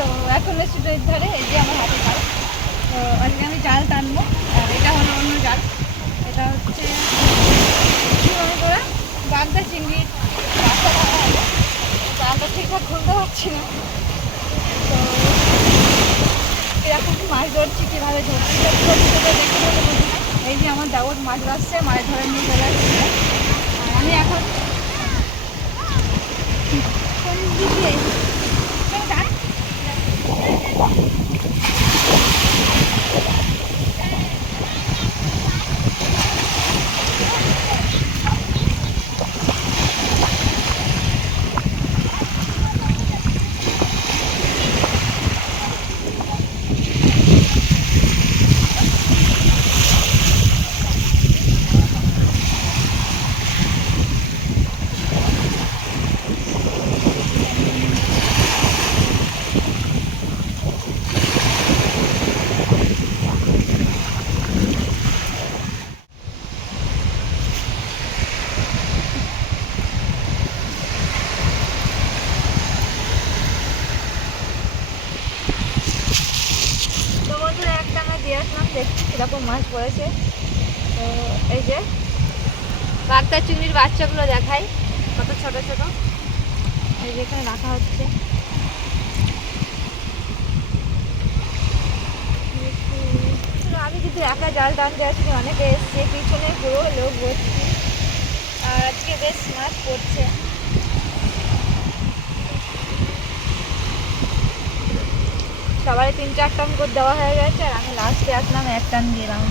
তো এখন স্টুডেন্ট ধরে এই যে আমার হাতে জাল। তো আজকে আমি জাল টানবো। আর এটা হলো অন্য জাল, এটা হচ্ছে কী মনে করে বাগদা চিংড়ির বাচ্চা টানা হবে। জালটা ঠিকঠাক খুলতে পারছি না। তো এরকম মাছ ধরছি, কীভাবে ধরছি সেটা দেখতে বলে বুঝি না। এই যে আমার দাউদ মাছ ধরছে, মাছ ধরে নিয়ে চলে আসছে। আর আমি এখন কোন দিকে দিয়ে আসলাম, দেখছি কীরকম মাছ পড়েছে। তো এই যে বাগদা চিংড়ির বাচ্চাগুলো দেখাই, কত ছোট ছোট। এই যে এখানে রাখা হচ্ছে। আমি যদি একা জাল টানতে আসি, অনেকে এসছে, পিছনে পুরো লোক ভর্তি। আর আজকে বেশ মাছ পড়ছে। সবাই 3-4 টান করে দেওয়া হয়ে গেছে, আর আমি লাস্টে আসলাম 1 টান দিলাম।